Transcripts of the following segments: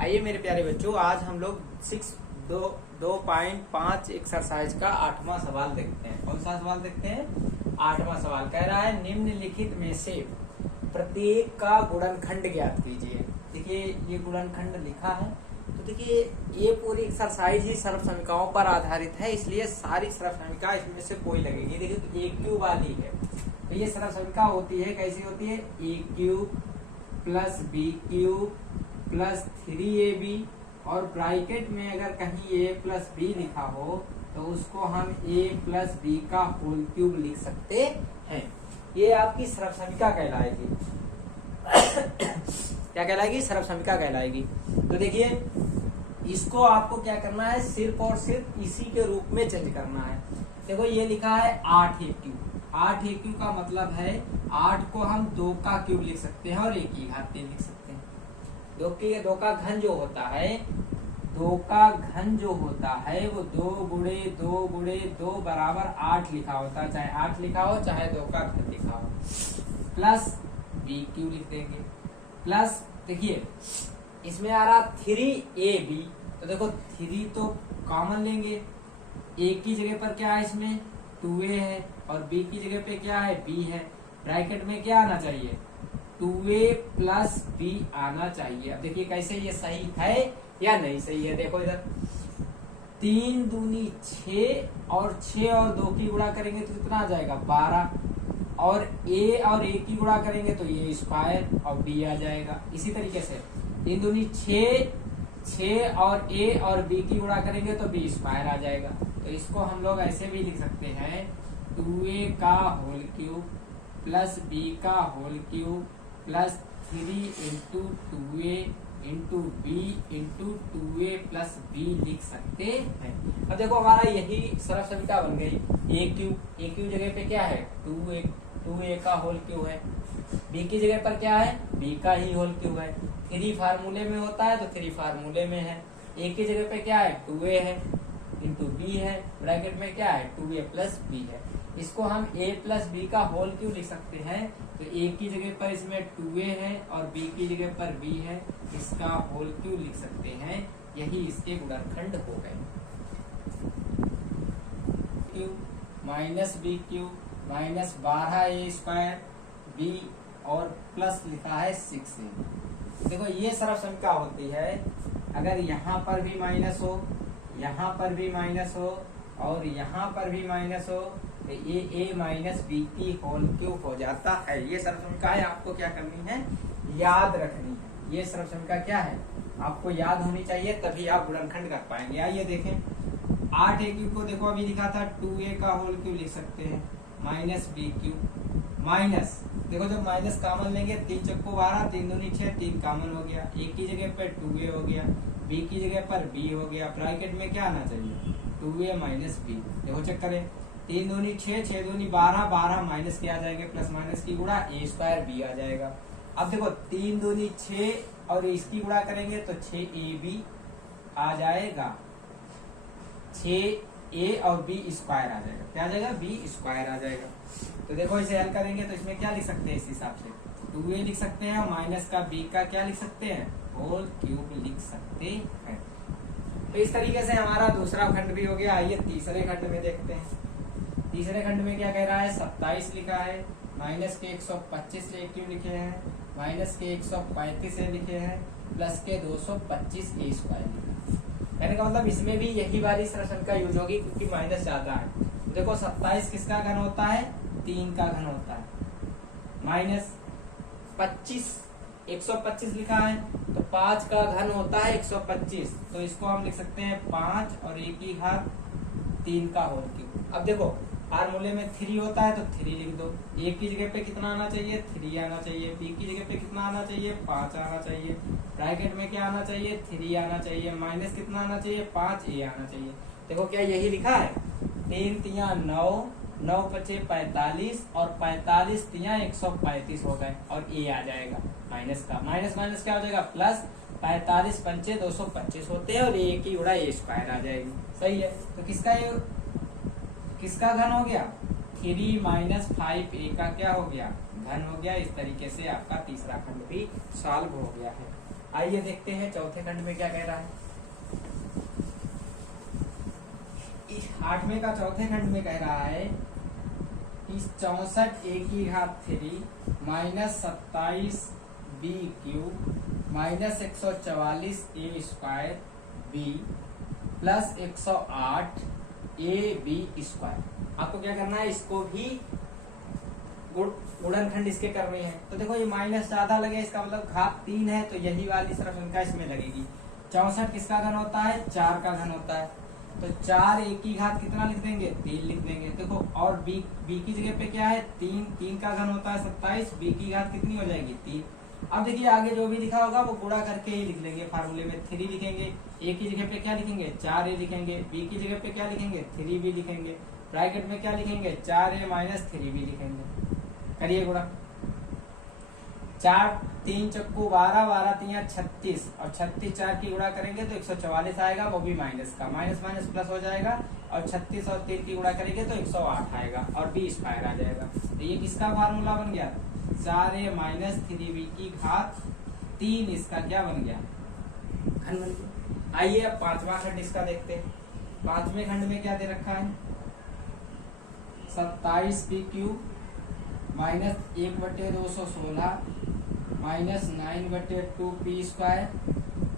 आइए मेरे प्यारे बच्चों, आज हम लोग 2.5 एक्सरसाइज का 8वां सवाल देखते हैं। कौन सा सवाल देखते हैं? 8वां सवाल कह रहा है निम्नलिखित में से प्रत्येक का गुणनखंड ज्ञात कीजिए। देखिए ये गुणनखंड लिखा है, तो देखिए ये पूरी एक्सरसाइज ही सर्वसमीकाओं पर आधारित है, इसलिए सारी सर्वसमीका इसमें से कोई लगेगी। देखिए तो ए क्यूब वाली है, तो ये सर्वसमीका होती है, कैसी होती है? A cube plus B cube plus 3ab और ब्रैकेट में अगर कहीं a प्लस बी लिखा हो तो उसको हम a प्लस बी का होल क्यूब लिख सकते हैं। ये आपकी सर्वसमीका कहलाएगी। क्या कहलाएगी? सर्वसमीका कहलाएगी। तो देखिए इसको आपको क्या करना है, सिर्फ और सिर्फ इसी के रूप में चेंज करना है। देखो ये लिखा है 8a क्यूब। 8a क्यूब का मतलब है 8 को हम 2 का क्यूब लिख सकते हैं और 1 की घात 3 लिख सकते हैं। 2 का घन जो होता है, 2 का घन जो होता है वो 2 गुणे 2 गुणे 2 बराबर 8 लिखा होता है, चाहे 8 लिखा हो चाहे 2 का घन लिखा हो, प्लस बी क्यूब लिख देंगे। प्लस देखिए इसमें आ रहा 3ab, तो देखो 3 तो कॉमन लेंगे, a की जगह पर क्या है इसमें 2a है और b की जगह पे क्या है b है। ब्रैकेट में क्या आना चाहिए? 2a प्लस b आना चाहिए। अब देखिए कैसे ये सही है या नहीं सही है। देखो इधर 3 दूनी 6 और 6 और 2 की गुणा करेंगे तो कितना आ जाएगा? 12 और a की गुणा करेंगे तो ये स्क्वायर और b आ जाएगा। इसी तरीके से 3 दूनी 6 और a और b की गुणा करेंगे तो b स्क्वायर आ जाएगा। तो इसको हम लोग ऐसे भी लिख सकते हैं 2a का होल क्यूब प्लस b का whole cube plus 3 into 2a into b into 2a plus b लिख सकते हैं। अब देखो हमारा यही सर्वसमीका बन गई। ए क्यूब जगह पे क्या है? 2a का होल क्यूब है। b की जगह पर क्या है? b का ही होल क्यूब है। 3 फार्मूले में होता है तो 3 फार्मूले में है। a की जगह पे क्या है? 2a है इंटू b है, ब्रैकेट में क्या है? 2a प्लस b है। इसको हम a प्लस बी का होल क्यूब लिख सकते हैं, तो a की जगह पर इसमें 2a है और b की जगह पर b है, इसका होल क्यूब लिख सकते हैं। यही इसके गुणनखंड हो गए। Cube minus B cube minus 12a square b और प्लस लिखा है 6a। देखो ये सर्वसमीका होती है, अगर यहाँ पर भी माइनस हो, यहाँ पर भी माइनस हो और यहाँ पर भी माइनस हो तो ये a माइनस बी की होल क्यूब हो जाता है। ये सर्वसमीका है, आपको क्या करनी है? याद रखनी है। ये सर्वसमीका क्या है? आपको याद होनी चाहिए, तभी आप गुणनखंड कर पाएंगे। आइए देखें 8a क्यूब को देखो अभी लिखा था 2a का होल क्यूब लिख सकते हैं माइनस बी क्यूब माइनस, देखो जब माइनस कॉमन लेंगे 3 चक्को 12 3 दूनी 6 3 कॉमन हो गया। a की जगह पर 2a हो गया, b की जगह पर b हो गया, ब्रैकेट में क्या आना चाहिए? 2a minus b। देखो चेक करें 3 दूनी 6 6 दूनी 12 12 माइनस के आ जाएंगे, प्लस माइनस की गुणा a स्क्वायर b आ जाएगा। अब देखो 3 दूनी 6 और इसकी गुणा करेंगे तो 6ab आ जाएगा, 6a और b स्क्वायर आ जाएगा। क्या आ जाएगा? b स्क्वायर आ जाएगा। तो देखो इसे हल करेंगे तो इसमें क्या लिख सकते हैं? इस हिसाब से 2a लिख सकते हैं और माइनस का b का क्या लिख सकते हैं? होल क्यूब लिख सकते हैं। तो इस तरीके से हमारा दूसरा खंड भी हो गया। आइए तीसरे खंड में देखते हैं। तीसरे खंड में क्या कह रहा है? 27 लिखा है, माइनस के 125 से क्यों लिखे हैं, माइनस के 135 से लिखे हैं, प्लस के 225 a स्क्वायर लिखा है। कहने का मतलब इसमें भी यही वाली सर्वसमीका यूज होगी क्योंकि माइनस ज्यादा है। देखो 27 किसका घन होता है? 3 का घन होता है। माइनस 25 125 लिखा है तो 5 का घन होता है 125, तो इसको हम लिख सकते हैं 5 और 1 की घात 3 का होल क्यूब। अब देखो फार्मूले में 3 होता है तो 3 लिख दो। a की जगह पे कितना आना चाहिए? 3 आना चाहिए। b की जगह पे कितना आना चाहिए? 5 आना चाहिए। ब्रैकेट में क्या आना चाहिए? 3 आना चाहिए। माइनस कितना आना चाहिए? 5a आना चाहिए। देखो क्या यही लिखा है? 3 तिया 9 9 पचे 45 और 45 तिया 135 हो गए और a आ जाएगा माइनस का। माइनस माइनस क्या हो जाएगा? प्लस 45 पंचे 225 होते हैं और a की गुणा a स्क्वायर आ जाएगी। सही है। तो किसका घन हो गया? 3 माइनस 5a का क्या हो गया? घन हो गया। इस तरीके से आपका तीसरा खंड भी सॉल्व हो गया है। आइए देखते हैं चौथे खंड में क्या कह रहा है। 8वें का चौथे खंड में कह रहा है कि 64 a की घात 3 minus 27 b cube minus 144 a square b plus 108 a b square. आपको क्या करना है, इसको भी गुणनखंड इसके करने हैं। तो देखो ये माइनस ज्यादा लगे, इसका मतलब घात 3 है, तो यही वाली सिर्फ संख्या इसमें लगेगी। 64 किसका घन होता है, 4 का घन होता है, तो 4 a की घात कितना लिख देंगे, 3 लिख देंगे। देखो और b की जगह पे क्या है, 3 का घन होता है 27, b की घात कितनी हो जाएगी, 3। अब देखिए आगे जो भी लिखा होगा वो गुणा करके ही लिख लेंगे। फार्मूले में 3 लिखेंगे, a की जगह पे क्या लिखेंगे, 4a लिखेंगे, b की जगह पे क्या लिखेंगे, 3b लिखेंगे, ब्रैकेट में क्या लिखेंगे, 4a माइनस 3b लिखेंगे। करिए गुणा, 4 3 चक्कू 12, 12 3 36 और 36 4 की गुणा करेंगे तो 144 आएगा, वो भी माइनस का, माइनस माइनस प्लस हो जाएगा, और 36 और 3 की गुणा करेंगे तो 108 आएगा और b स्क्वायर आ जाएगा। तो ये किसका फार्मूला बन गया, 4a माइनस 3b की घात 3, इसका क्या बन गया, घन बन गया। आइए अब 5वां खंड इसका देखते हैं। 5वें खंड में क्या दे रखा है, 27b cube minus 1/216 minus 9/2p square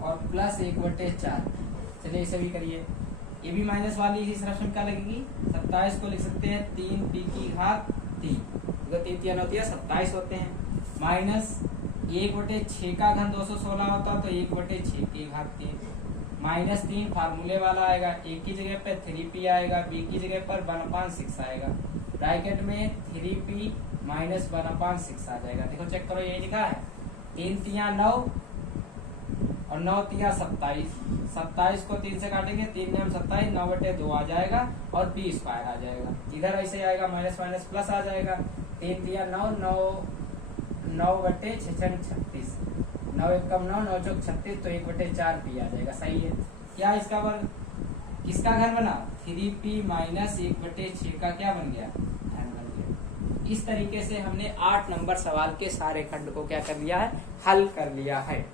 और प्लस 1/4। चलिए इसे भी करिए, ये भी माइनस वाली इसी तरफ से क्या लगेगी, 27 को लिख सकते हैं 3p की घात 3, तो 3 होती है 27 होते हैं, माइनस 1/6 का घन 216 होता तो 1/6 की घात 3, माइनस 3 फार्मूले वाला आएगा, a की जगह पे 3p आएगा, b की जगह पर 1/6 आएगा, ब्रैकेट में 3p माइनस 1/6 आ जाएगा। देखो चेक करो, ये लिखा है 3 तिया 9 और 9 तिया 27, 27 को 3 से काटेंगे, 3 में 27, 9/2 आ जाएगा और b स्क्वायर आ जाएगा। इधर ऐसे आएगा, माइनस माइनस प्लस आ जाएगा, 3 तिया 9, 9/6 36, 9 एकम 9, 9 चौक 36, तो 1/4 p आ जाएगा। सही है, क्या इसका वर्ग, किसका घन बना, 3p माइनस 1/6 का क्या बन गया, घन बन गया। इस तरीके से हमने 8 नंबर सवाल के सारे खंड को क्या कर लिया है, हल कर लिया है।